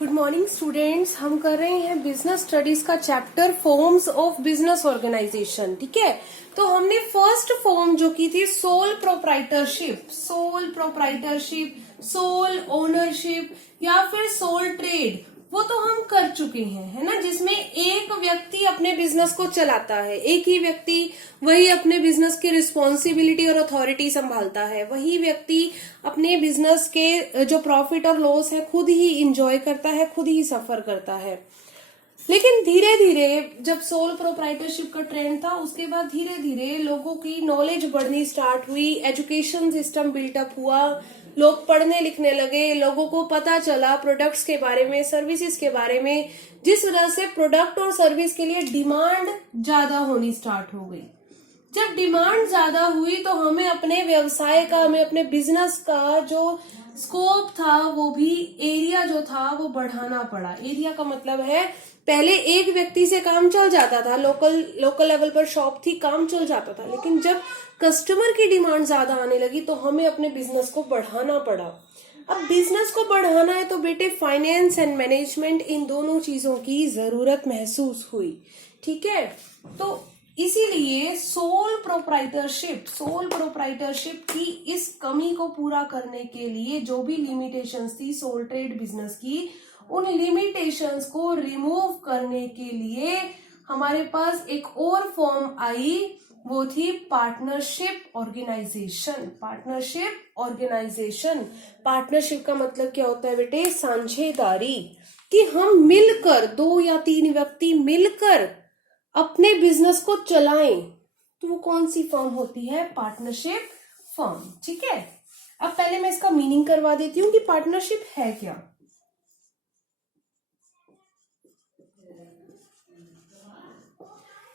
Good morning students. हम कर रहे हैं बिजनेस स्टडीज का chapter forms of business organization. ठीक है, तो हमने फर्स्ट फॉर्म जो की थी सोल प्रोप्राइटरशिप, सोल ओनरशिप या फिर सोल ट्रेड, वो तो हम कर चुके हैं, है ना, जिसमें एक व्यक्ति अपने बिजनेस को चलाता है, एक ही व्यक्ति वही अपने बिजनेस की रिस्पॉन्सिबिलिटी और अथॉरिटी संभालता है, वही व्यक्ति अपने बिजनेस के जो प्रॉफिट और लॉस है खुद ही इंजॉय करता है, खुद ही सफर करता है। लेकिन धीरे धीरे जब सोल प्रोप्राइटरशिप का ट्रेंड था, उसके बाद धीरे धीरे लोगों की नॉलेज बढ़नी स्टार्ट हुई, एजुकेशन सिस्टम बिल्टअप हुआ, लोग पढ़ने लिखने लगे, लोगों को पता चला प्रोडक्ट्स के बारे में, सर्विसेज के बारे में, जिस वजह से प्रोडक्ट और सर्विस के लिए डिमांड ज्यादा होनी स्टार्ट हो गई। जब डिमांड ज्यादा हुई तो हमें अपने व्यवसाय का, हमें अपने बिजनेस का जो स्कोप था, वो भी एरिया जो था वो बढ़ाना पड़ा। एरिया का मतलब है पहले एक व्यक्ति से काम चल जाता था, लोकल लेवल पर शॉप थी, काम चल जाता था, लेकिन जब कस्टमर की डिमांड ज्यादा आने लगी तो हमें अपने बिजनेस को बढ़ाना पड़ा। अब बिजनेस को बढ़ाना है तो बेटे फाइनेंस एंड मैनेजमेंट, इन दोनों चीजों की जरूरत महसूस हुई। ठीक है, तो इसीलिए सोल प्रोप्राइटरशिप की इस कमी को पूरा करने के लिए जो भी लिमिटेशंस थी सोल ट्रेड बिजनेस की, उन लिमिटेशंस को रिमूव करने के लिए हमारे पास एक और फॉर्म आई, वो थी पार्टनरशिप ऑर्गेनाइजेशन। पार्टनरशिप का मतलब क्या होता है बेटे? साझेदारी, कि हम मिलकर, 2 या 3 व्यक्ति मिलकर अपने बिजनेस को चलाएं। तो वो कौन सी फर्म होती है? Partnership firm. ठीक है, अब पहले मैं इसका मीनिंग करवा देती हूँ कि पार्टनरशिप है क्या।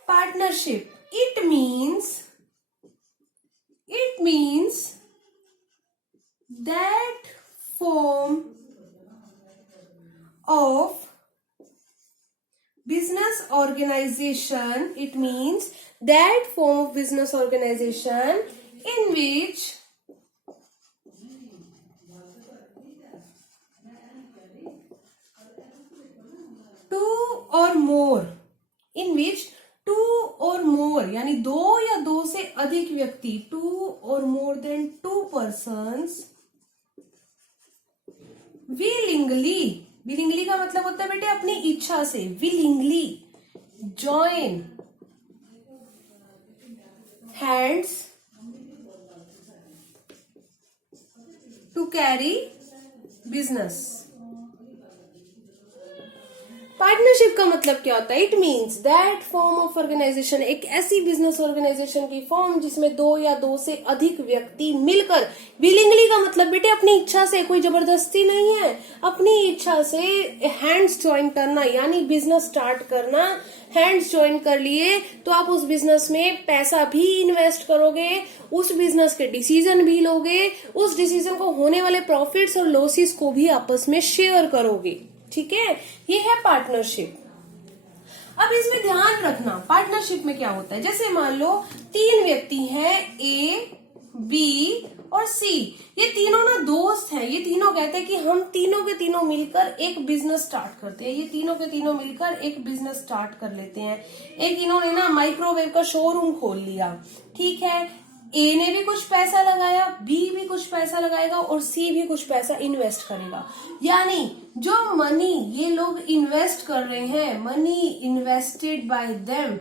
Partnership, it means that form of business organization, in which two or more यानी 2 या 2 से अधिक व्यक्ति, 2 or more than 2 persons willingly का मतलब होता है बेटे अपनी इच्छा से, willingly join hands to carry business। Partnership का मतलब क्या होता है? It means that form of organization, एक ऐसी बिजनेस ऑर्गेनाइजेशन की फॉर्म जिसमें 2 या 2 से अधिक व्यक्ति मिलकर, विलिंगली का मतलब बेटे अपनी इच्छा से, कोई जबरदस्ती नहीं है, अपनी इच्छा से हैंड्स ज्वाइन करना, यानी बिजनेस स्टार्ट करना। हैंड्स ज्वाइन कर लिए तो आप उस बिजनेस में पैसा भी इन्वेस्ट करोगे, उस बिजनेस के डिसीजन भी लोगे, उस डिसीजन को होने वाले प्रॉफिट्स और लॉसेस को भी आपस में शेयर करोगे। ठीक है, ये है पार्टनरशिप। अब इसमें ध्यान रखना पार्टनरशिप में क्या होता है। जैसे मान लो 3 व्यक्ति हैं, ए, बी और सी, ये तीनों ना दोस्त हैं। ये तीनों कहते हैं कि हम तीनों के तीनों मिलकर एक बिजनेस स्टार्ट करते हैं, ये तीनों के तीनों मिलकर एक बिजनेस स्टार्ट कर लेते हैं। एक इन्होंने ना माइक्रोवेव का शोरूम खोल लिया। ठीक है, ए ने भी कुछ पैसा लगाया, बी भी कुछ पैसा लगाएगा और सी भी कुछ पैसा इन्वेस्ट करेगा। यानी जो मनी ये लोग इन्वेस्ट कर रहे हैं, money invested bye them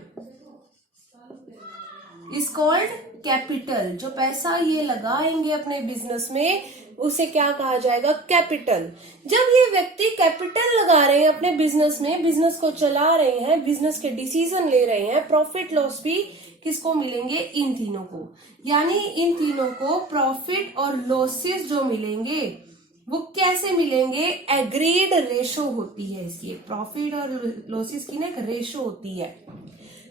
is called capital. जो पैसा ये लगाएंगे अपने बिजनेस में उसे क्या कहा जाएगा? कैपिटल। जब ये व्यक्ति कैपिटल लगा रहे हैं अपने बिजनेस में, बिजनेस को चला रहे हैं, बिजनेस के डिसीजन ले रहे हैं, प्रॉफिट लॉस भी किसको मिलेंगे? इन तीनों को। यानी इन तीनों को प्रॉफिट और लॉसेस जो मिलेंगे वो कैसे मिलेंगे? एग्रीड रेशो होती है इसकी, प्रॉफिट और लॉसेस की ना एक रेशो होती है।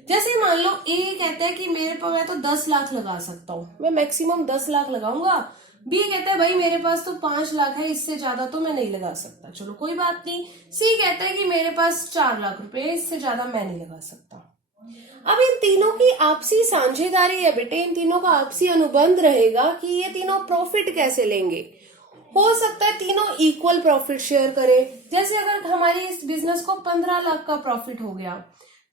जैसे मान लो ए कहता है कि मेरे पास मैं तो 10 लाख लगा सकता हूँ, मैं मैक्सिमम 10 लाख लगाऊंगा। बी कहता है भाई मेरे पास तो 5 लाख है, इससे ज्यादा तो मैं नहीं लगा सकता, चलो कोई बात नहीं। सी कहता है कि मेरे पास 4 लाख रुपए, इससे ज्यादा मैं नहीं लगा सकता। अब इन तीनों की आपसी साझेदारी है बेटे, इन तीनों का आपसी अनुबंध रहेगा कि ये तीनों प्रॉफिट कैसे लेंगे। हो सकता है तीनों इक्वल प्रॉफिट शेयर करें। जैसे अगर हमारी इस बिजनेस को 15 लाख का प्रॉफिट हो गया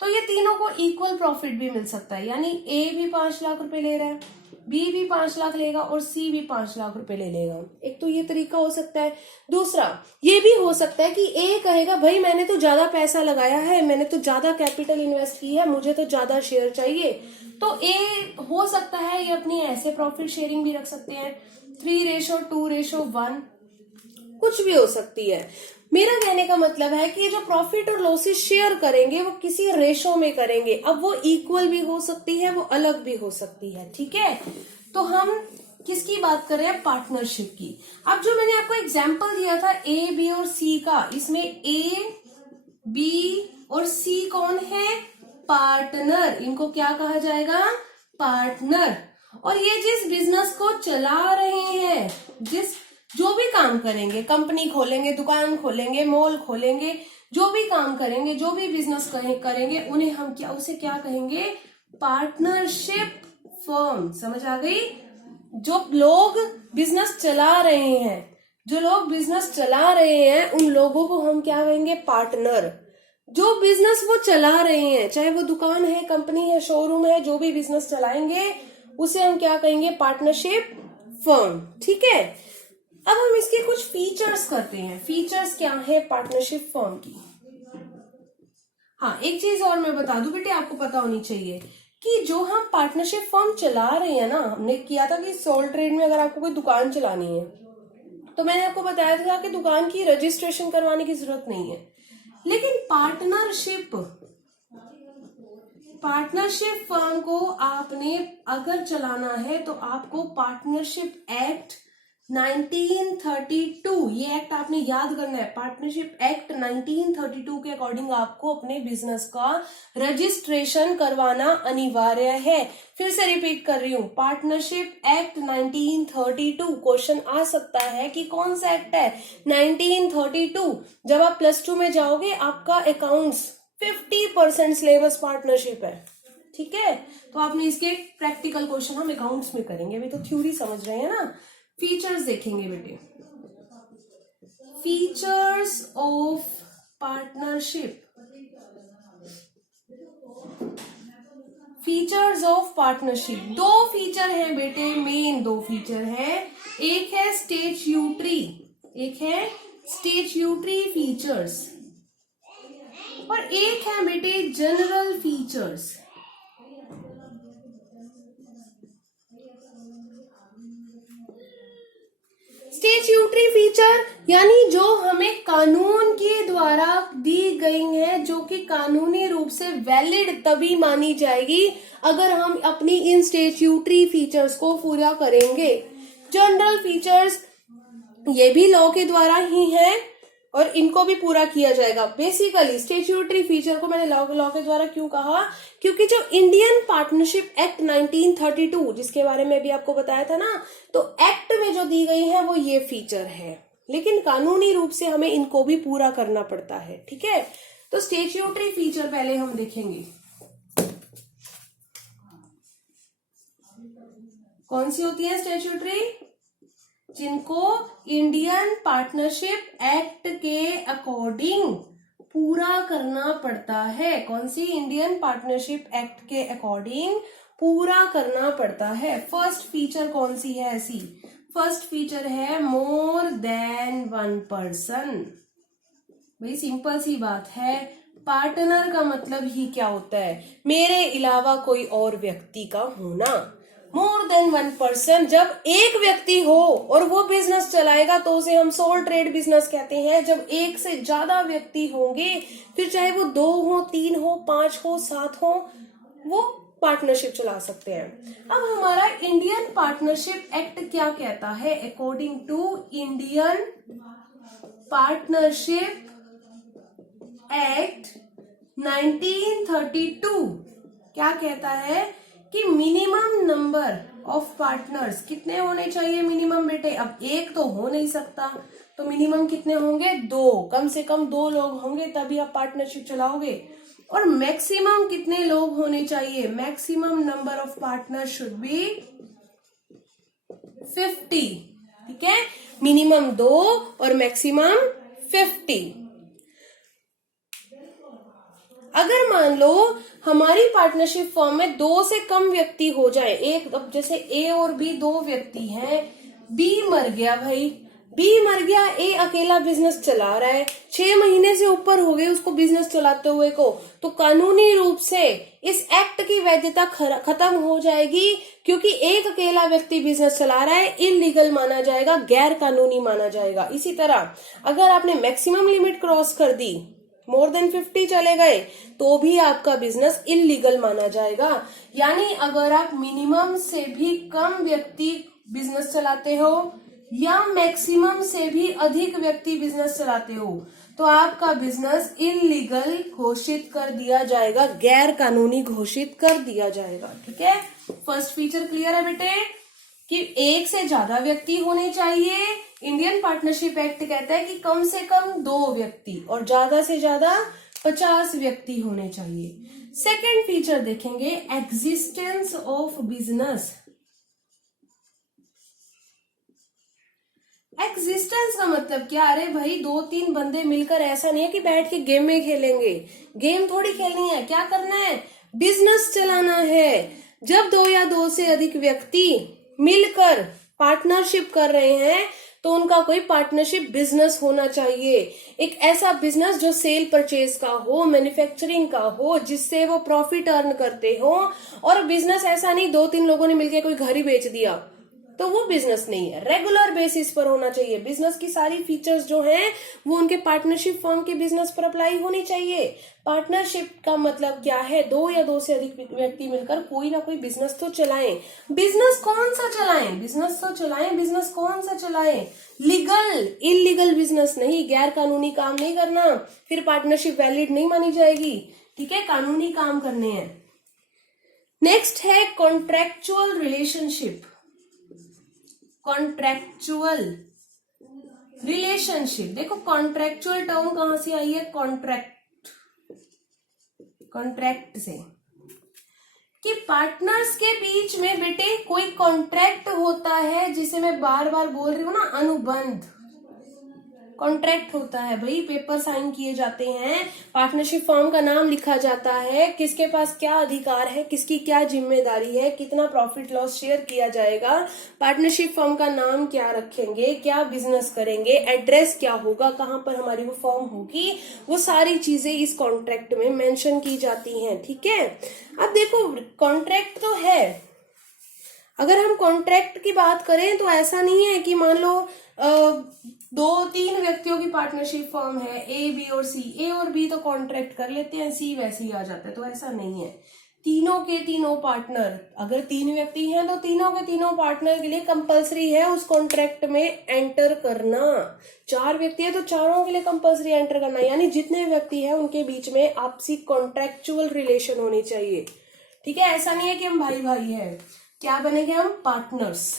तो ये तीनों को इक्वल प्रॉफिट भी मिल सकता है, यानी ए भी 5 लाख रुपए ले रहा है, बी भी 5 लाख लेगा और सी भी 5 लाख रुपए ले लेगा। एक तो ये तरीका हो सकता है। दूसरा ये भी हो सकता है कि ए कहेगा भाई मैंने तो ज्यादा पैसा लगाया है, मैंने तो ज्यादा कैपिटल इन्वेस्ट की है, मुझे तो ज्यादा शेयर चाहिए, तो ए हो सकता है ये अपनी ऐसे प्रॉफिट शेयरिंग भी रख सकते हैं, 3:2:1, कुछ भी हो सकती है। मेरा कहने का मतलब है कि जो प्रॉफिट और लॉसेस शेयर करेंगे वो किसी रेशो में करेंगे। अब वो इक्वल भी हो सकती है, वो अलग भी हो सकती है, ठीक है। तो हम किसकी बात कर रहे हैं? पार्टनरशिप की। अब जो मैंने आपको एग्जांपल दिया था ए, बी और सी का, इसमें ए, बी और सी कौन है? पार्टनर। इनको क्या कहा जाएगा? पार्टनर। और ये जिस बिजनेस को चला रहे हैं, जो भी काम करेंगे, कंपनी खोलेंगे, दुकान खोलेंगे, मॉल खोलेंगे, जो भी काम करेंगे, जो भी बिजनेस करेंगे, उन्हें हम उसे क्या कहेंगे? Partnership firm. समझ आ गई? जो लोग बिजनेस चला रहे हैं, उन लोगों को हम क्या कहेंगे? पार्टनर। जो बिजनेस वो चला रहे हैं, चाहे वो दुकान है, कंपनी है, शोरूम है, जो भी बिजनेस चलाएंगे उसे हम क्या कहेंगे? पार्टनरशिप फर्म, ठीक है। अब हम इसके कुछ फीचर्स करते हैं। फीचर्स क्या है पार्टनरशिप फर्म की? हाँ, एक चीज और मैं बता दूं बेटे, आपको पता होनी चाहिए कि जो हम पार्टनरशिप फर्म चला रहे हैं ना, हमने किया था कि सोल ट्रेड में अगर आपको कोई दुकान चलानी है तो मैंने आपको बताया था कि दुकान की रजिस्ट्रेशन करवाने की जरूरत नहीं है, लेकिन पार्टनरशिप फर्म को आपने अगर चलाना है तो आपको पार्टनरशिप एक्ट 1932, ये एक्ट आपने याद करना है। पार्टनरशिप एक्ट 1932 के अकॉर्डिंग आपको अपने बिजनेस का रजिस्ट्रेशन करवाना अनिवार्य है। फिर से रिपीट कर रही हूँ, पार्टनरशिप एक्ट 1932। क्वेश्चन आ सकता है कि कौन सा एक्ट है? 1932। जब आप +2 में जाओगे आपका अकाउंट्स 50% सिलेबस पार्टनरशिप है, ठीक है। तो आपने इसके प्रैक्टिकल क्वेश्चन हम अकाउंट्स में करेंगे, अभी तो थ्योरी समझ रहे हैं ना। फीचर्स देखेंगे बेटे। Features of partnership. Features of partnership, 2 feature हैं बेटे, मेन 2 फीचर हैं। एक है स्टैट्यूटरी फीचर्स और एक है बेटे जनरल फीचर्स। स्टैट्यूटरी फीचर यानी जो हमें कानून के द्वारा दी गई है, जो कि कानूनी रूप से वैलिड तभी मानी जाएगी अगर हम अपनी इन स्टैट्यूटरी फीचर्स को पूरा करेंगे। जनरल फीचर्स ये भी लॉ के द्वारा ही है और इनको भी पूरा किया जाएगा। बेसिकली स्टैट्यूटरी फीचर को मैंने लॉ के द्वारा क्यों कहा? क्योंकि जो इंडियन पार्टनरशिप एक्ट 1932 जिसके बारे में भी आपको बताया था ना, तो एक्ट में जो दी गई है वो ये फीचर है, लेकिन कानूनी रूप से हमें इनको भी पूरा करना पड़ता है, ठीक है। तो स्टैट्यूटरी फीचर पहले हम देखेंगे। कौन सी होती है स्टैट्यूटरी? जिनको इंडियन पार्टनरशिप एक्ट के अकॉर्डिंग पूरा करना पड़ता है। कौन सी? इंडियन पार्टनरशिप एक्ट के अकॉर्डिंग पूरा करना पड़ता है। फर्स्ट फीचर कौन सी है ऐसी? फर्स्ट फीचर है मोर देन 1 पर्सन। भाई सिंपल सी बात है, पार्टनर का मतलब ही क्या होता है? मेरे अलावा कोई और व्यक्ति का होना। मोर देन 1 पर्सन, जब एक व्यक्ति हो और वो बिजनेस चलाएगा तो उसे हम सोल ट्रेड बिजनेस कहते हैं। जब एक से ज्यादा व्यक्ति होंगे, फिर चाहे वो 2 हो, 3 हो, 5 हो, 7 हो, वो पार्टनरशिप चला सकते हैं। अब हमारा इंडियन पार्टनरशिप एक्ट क्या कहता है? According to Indian partnership act 1932 क्या कहता है कि मिनिमम नंबर ऑफ पार्टनर्स कितने होने चाहिए? मिनिमम बेटे, अब एक तो हो नहीं सकता, तो मिनिमम कितने होंगे? 2, कम से कम 2 लोग होंगे तभी आप पार्टनरशिप चलाओगे। और मैक्सिमम कितने लोग होने चाहिए? Maximum number of partner should be 50, ठीक है। मिनिमम 2 और मैक्सिमम 50। अगर मान लो हमारी पार्टनरशिप फर्म में 2 से कम व्यक्ति हो जाए, एक अब जैसे ए और बी 2 व्यक्ति हैं, बी मर गया भाई, बी मर गया, ए अकेला बिजनेस चला रहा है, 6 महीने से ऊपर हो गए उसको बिजनेस चलाते हुए को, तो कानूनी रूप से इस एक्ट की वैधता खत्म हो जाएगी, क्योंकि एक अकेला व्यक्ति बिजनेस चला रहा है, इलीगल माना जाएगा, गैर कानूनी माना जाएगा। इसी तरह अगर आपने मैक्सिमम लिमिट क्रॉस कर दी, मोर देन 50 चले गए, तो भी आपका बिजनेस इलीगल माना जाएगा। यानी अगर आप मिनिमम से भी कम व्यक्ति बिजनेस चलाते हो या मैक्सिमम से भी अधिक व्यक्ति बिजनेस चलाते हो, तो आपका बिजनेस इलीगल घोषित कर दिया जाएगा, गैर कानूनी घोषित कर दिया जाएगा। ठीक है, फर्स्ट फीचर क्लियर है बेटे कि एक से ज्यादा व्यक्ति होने चाहिए। इंडियन पार्टनरशिप एक्ट कहता है कि कम से कम 2 व्यक्ति और ज्यादा से ज्यादा 50 व्यक्ति होने चाहिए। सेकंड फीचर देखेंगे, एग्जिस्टेंस ऑफ बिजनेस। एग्जिस्टेंस का मतलब क्या? अरे भाई 2-3 बंदे मिलकर, ऐसा नहीं है कि बैठ के गेम में खेलेंगे, गेम थोड़ी खेलनी है, क्या करना है, बिजनेस चलाना है। जब 2 या 2 से अधिक व्यक्ति मिलकर पार्टनरशिप कर रहे हैं तो उनका कोई पार्टनरशिप बिजनेस होना चाहिए, एक ऐसा बिजनेस जो सेल परचेज का हो, मैन्युफैक्चरिंग का हो, जिससे वो प्रॉफिट अर्न करते हो। और बिजनेस ऐसा नहीं 2-3 लोगों ने मिलकर कोई घर ही बेच दिया, तो वो बिजनेस नहीं है, रेगुलर बेसिस पर होना चाहिए। बिजनेस की सारी फीचर्स जो हैं वो उनके पार्टनरशिप फर्म के बिजनेस पर अप्लाई होनी चाहिए। पार्टनरशिप का मतलब क्या है? 2 या 2 से अधिक व्यक्ति मिलकर कोई ना कोई बिजनेस तो चलाएं। बिजनेस कौन सा चलाएं? बिजनेस तो चलाएं, बिजनेस कौन सा चलाएं? लीगल, इलीगल बिजनेस नहीं, गैर कानूनी काम नहीं करना, फिर पार्टनरशिप वैलिड नहीं मानी जाएगी। ठीक है, कानूनी काम करने हैं। नेक्स्ट है कॉन्ट्रैक्चुअल रिलेशनशिप। कॉन्ट्रैक्चुअल रिलेशनशिप, देखो कॉन्ट्रैक्चुअल टर्म कहां से आई है? कॉन्ट्रैक्ट से, कि पार्टनर्स के बीच में बेटे कोई कॉन्ट्रैक्ट होता है, जिसे मैं बार बार बोल रही हूं ना, अनुबंध। कॉन्ट्रैक्ट होता है भाई, पेपर साइन किए जाते हैं, पार्टनरशिप फर्म का नाम लिखा जाता है, किसके पास क्या अधिकार है, किसकी क्या जिम्मेदारी है, कितना प्रॉफिट लॉस शेयर किया जाएगा, पार्टनरशिप फर्म का नाम क्या रखेंगे, क्या बिजनेस करेंगे, एड्रेस क्या होगा, कहां पर हमारी वो फर्म होगी, वो सारी चीजें इस कॉन्ट्रैक्ट में मेंशन की जाती हैं। ठीक है, अब देखो कॉन्ट्रैक्ट तो है, अगर हम कॉन्ट्रैक्ट की बात करें तो ऐसा नहीं है कि मान लो 2-3 व्यक्तियों की पार्टनरशिप फर्म है, ए बी और सी, ए और बी तो कॉन्ट्रैक्ट कर लेते हैं, सी वैसे ही आ जाता है, तो ऐसा नहीं है। तीनों के तीनों पार्टनर, अगर 3 व्यक्ति हैं तो तीनों के तीनों पार्टनर के लिए कंपलसरी है उस कॉन्ट्रैक्ट में एंटर करना। 4 व्यक्ति है तो चारों के लिए कंपलसरी एंटर करना, यानी जितने व्यक्ति हैं उनके बीच में आपसी कॉन्ट्रैक्चुअल रिलेशन होनी चाहिए। ठीक है, ऐसा नहीं है कि हम भाई भाई हैं, क्या बनेंगे हम? पार्टनर्स।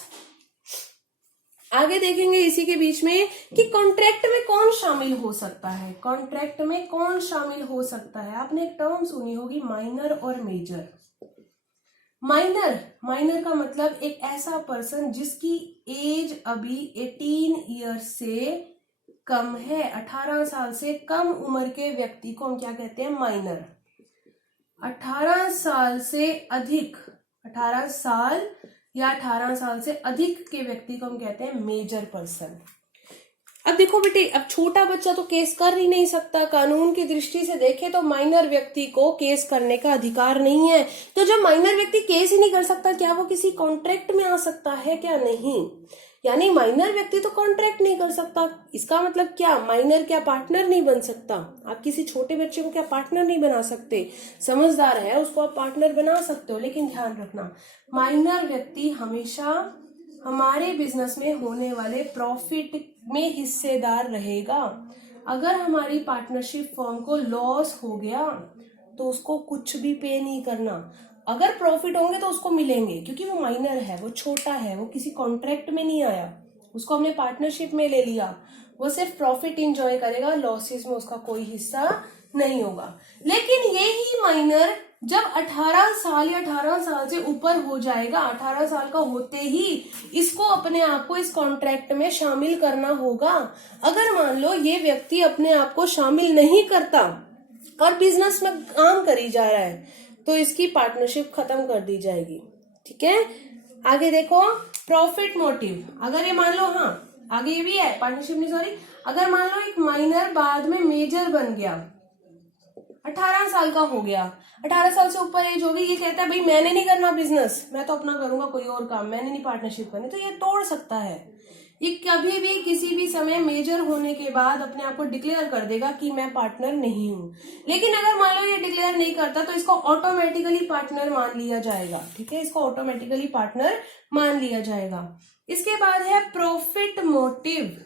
आगे देखेंगे इसी के बीच में कि कॉन्ट्रैक्ट में कौन शामिल हो सकता है। कॉन्ट्रैक्ट में कौन शामिल हो सकता है? आपने एक टर्म सुनी होगी, माइनर और मेजर। माइनर का मतलब एक ऐसा पर्सन जिसकी एज अभी 18 ईयर से कम है, 18 साल से कम उम्र के व्यक्ति को हम क्या कहते हैं? माइनर। 18 साल से अधिक, 18 साल या 18 साल से अधिक के व्यक्ति को हम कहते हैं मेजर पर्सन। अब देखो बेटे, अब छोटा बच्चा तो केस कर ही नहीं सकता, कानून की दृष्टि से देखे तो माइनर व्यक्ति को केस करने का अधिकार नहीं है। तो जब माइनर व्यक्ति केस ही नहीं कर सकता, क्या वो किसी कॉन्ट्रैक्ट में आ सकता है? क्या नहीं। यानी माइनर व्यक्ति तो कॉन्ट्रैक्ट नहीं कर सकता। इसका मतलब क्या? माइनर क्या पार्टनर नहीं बन सकता? आप किसी छोटे बच्चे को क्या पार्टनर नहीं बना सकते? समझदार है उसको आप पार्टनर बना सकते हो, लेकिन ध्यान रखना माइनर व्यक्ति हमेशा हमारे बिजनेस में होने वाले प्रॉफिट में हिस्सेदार रहेगा। अगर हमारी पार्टनरशिप फर्म को लॉस हो गया तो उसको कुछ भी पे नहीं करना। अगर प्रॉफिट होंगे तो उसको मिलेंगे, क्योंकि वो माइनर है, वो छोटा है, वो किसी कॉन्ट्रैक्ट में नहीं आया, उसको हमने पार्टनरशिप में ले लिया। वो सिर्फ प्रॉफिट इंजॉय करेगा, लॉसेस में उसका कोई हिस्सा नहीं होगा। लेकिन यही माइनर जब 18 साल या 18 साल से ऊपर हो जाएगा, 18 साल का होते ही इसको अपने आप को इस कॉन्ट्रैक्ट में शामिल करना होगा। अगर मान लो ये व्यक्ति अपने आप को शामिल नहीं करता और बिजनेस में काम करी जा रहा है, तो इसकी पार्टनरशिप खत्म कर दी जाएगी। ठीक है, आगे देखो प्रॉफिट मोटिव। अगर ये मान लो, हाँ आगे ये भी है, पार्टनरशिप नहीं सॉरी, अगर मान लो एक माइनर बाद में मेजर बन गया, 18 साल का हो गया, 18 साल से ऊपर एज हो गई, ये कहता है भाई मैंने नहीं करना बिजनेस, मैं तो अपना करूंगा कोई और काम, मैंने नहीं पार्टनरशिप करनी, तो ये तोड़ सकता है। ये कभी भी किसी भी समय मेजर होने के बाद अपने आप को डिक्लेयर कर देगा कि मैं पार्टनर नहीं हूं। लेकिन अगर मान लो ये डिक्लेयर नहीं करता तो इसको ऑटोमेटिकली पार्टनर मान लिया जाएगा। ठीक है, इसको ऑटोमेटिकली पार्टनर मान लिया जाएगा। इसके बाद है प्रॉफिट मोटिव,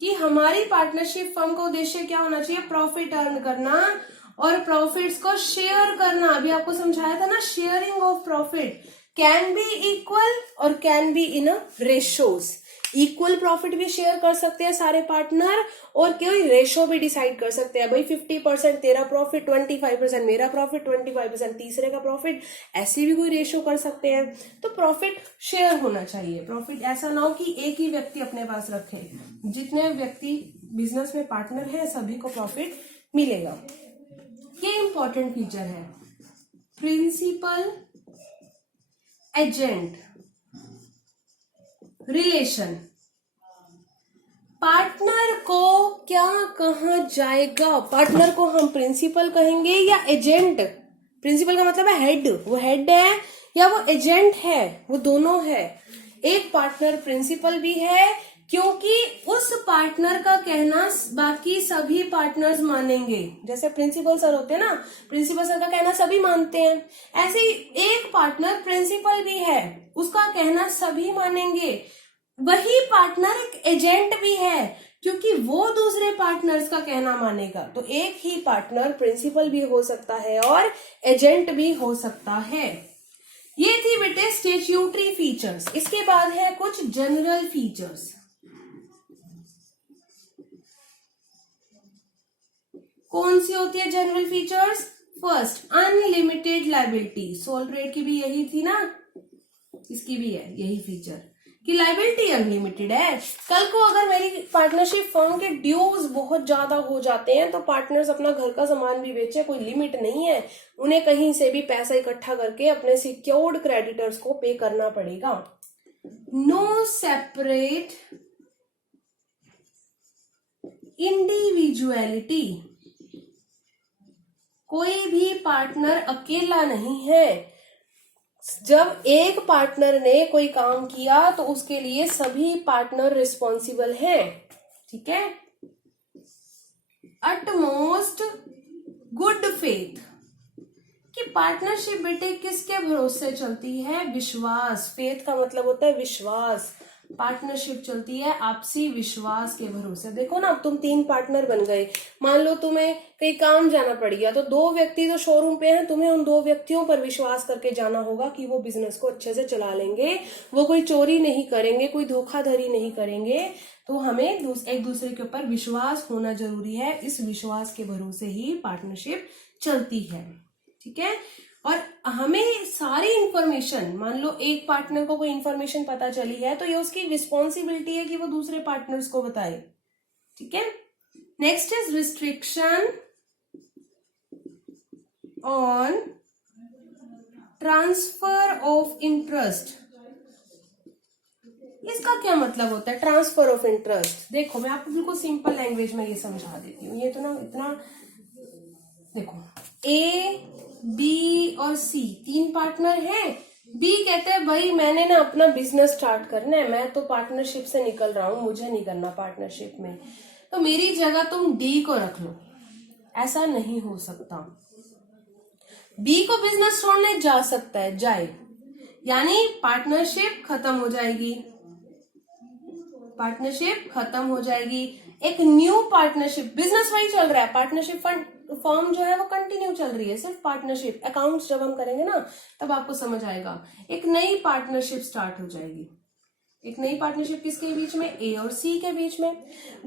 कि हमारी पार्टनरशिप फर्म का उद्देश्य क्या होना चाहिए, प्रॉफिट अर्न करना और प्रॉफिट्स को शेयर करना। अभी आपको समझाया था ना, sharing of profit can be equal और can be in ratios. Equal profit भी शेयर कर सकते हैं सारे पार्टनर, और कोई रेशो भी डिसाइड कर सकते हैं, भाई 50% तेरा प्रॉफिट, 25% मेरा प्रॉफिट, 25% तीसरे का प्रॉफिट, ऐसी भी कोई रेशो कर सकते हैं। तो प्रॉफिट शेयर होना चाहिए। प्रॉफिट ऐसा ना हो कि एक ही व्यक्ति अपने पास रखे, जितने व्यक्ति बिजनेस में पार्टनर है सभी को प्रॉफिट मिलेगा। ये इंपॉर्टेंट फीचर है। प्रिंसिपल एजेंट रिलेशन, पार्टनर को क्या कहा जाएगा, पार्टनर को हम प्रिंसिपल कहेंगे या एजेंट। प्रिंसिपल का मतलब है हेड, वो हेड है या वो एजेंट है, वो दोनों है। एक पार्टनर प्रिंसिपल भी है क्योंकि उस पार्टनर का कहना बाकी सभी पार्टनर्स मानेंगे। जैसे प्रिंसिपल सर होते हैं ना, प्रिंसिपल सर का कहना सभी मानते हैं, ऐसे ही एक पार्टनर प्रिंसिपल भी है, उसका कहना सभी मानेंगे। वही पार्टनर एक एजेंट भी है क्योंकि वो दूसरे पार्टनर्स का कहना मानेगा। तो एक ही पार्टनर प्रिंसिपल भी हो सकता है और एजेंट भी हो सकता है। ये थी बेटे स्टैट्यूटरी फीचर्स। इसके बाद है कुछ जनरल फीचर्स। कौन सी होती है general features? First, unlimited liability. Sole trade की भी यही थी ना, इसकी भी है यही फीचर कि लायबिलिटी अनलिमिटेड है। कल को अगर मेरी पार्टनरशिप फर्म के ड्यूज बहुत ज्यादा हो जाते हैं तो पार्टनर्स अपना घर का सामान भी बेचे, कोई लिमिट नहीं है, उन्हें कहीं से भी पैसा इकट्ठा करके अपने सिक्योर्ड क्रेडिटर्स को पे करना पड़ेगा। नो सेपरेट इंडिविजुअलिटी, कोई भी पार्टनर अकेला नहीं है। जब एक पार्टनर ने कोई काम किया तो उसके लिए सभी पार्टनर रिस्पॉन्सिबल हैं। ठीक है। अटमोस्ट गुड फेथ, कि पार्टनरशिप बेटे किसके भरोसे चलती है? विश्वास। फेथ का मतलब होता है विश्वास। पार्टनरशिप चलती है आपसी विश्वास के भरोसे। देखो ना, अब तुम 3 पार्टनर बन गए, मान लो तुम्हें कहीं काम जाना पड़ गया तो 2 व्यक्ति तो शोरूम पे हैं, तुम्हें उन 2 व्यक्तियों पर विश्वास करके जाना होगा कि वो बिजनेस को अच्छे से चला लेंगे, वो कोई चोरी नहीं करेंगे, कोई धोखाधड़ी नहीं करेंगे। तो हमें एक दूसरे के ऊपर विश्वास होना जरूरी है। इस विश्वास के भरोसे ही पार्टनरशिप चलती है। ठीक है। और हमें सारी इंफॉर्मेशन, मान लो एक पार्टनर को कोई इंफॉर्मेशन पता चली है तो ये उसकी रिस्पॉन्सिबिलिटी है कि वो दूसरे पार्टनर्स को बताए। ठीक है। Next is restriction on transfer of interest. इसका क्या मतलब होता है ट्रांसफर ऑफ इंटरेस्ट? देखो मैं आपको बिल्कुल सिंपल लैंग्वेज में ये समझा देती हूँ। ये तो ना इतना, देखो ए, बी और सी 3 पार्टनर हैं। बी कहते हैं भाई मैंने ना अपना बिजनेस स्टार्ट करना है, मैं तो पार्टनरशिप से निकल रहा हूं, मुझे नहीं करना पार्टनरशिप में, तो मेरी जगह तुम डी को रख लो। ऐसा नहीं हो सकता। बी को बिजनेस छोड़ने जा सकता है, जाए, यानी पार्टनरशिप खत्म हो जाएगी। पार्टनरशिप खत्म हो जाएगी, एक न्यू पार्टनरशिप, बिजनेस वही चल रहा है, पार्टनरशिप फर्म जो है वो कंटिन्यू चल रही है, सिर्फ पार्टनरशिप अकाउंट्स जब हम करेंगे ना तब आपको समझ आएगा। एक नई पार्टनरशिप स्टार्ट हो जाएगी। एक नई पार्टनरशिप किसके बीच में, ए और सी के बीच में।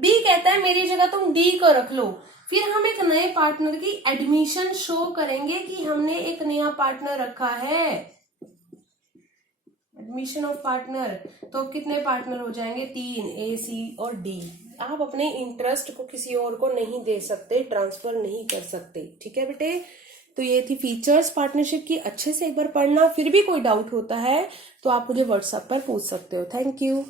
बी कहता है मेरी जगह तुम डी को रख लो, फिर हम एक नए पार्टनर की एडमिशन शो करेंगे कि हमने एक नया पार्टनर रखा है, एडमिशन ऑफ पार्टनर। तो कितने पार्टनर हो जाएंगे, 3, ए सी और डी। आप अपने इंटरेस्ट को किसी और को नहीं दे सकते, ट्रांसफर नहीं कर सकते, ठीक है बेटे। तो ये थी फीचर्स पार्टनरशिप की, अच्छे से एक बार पढ़ना। फिर भी कोई डाउट होता है तो आप मुझे व्हाट्सएप पर पूछ सकते हो। Thank you.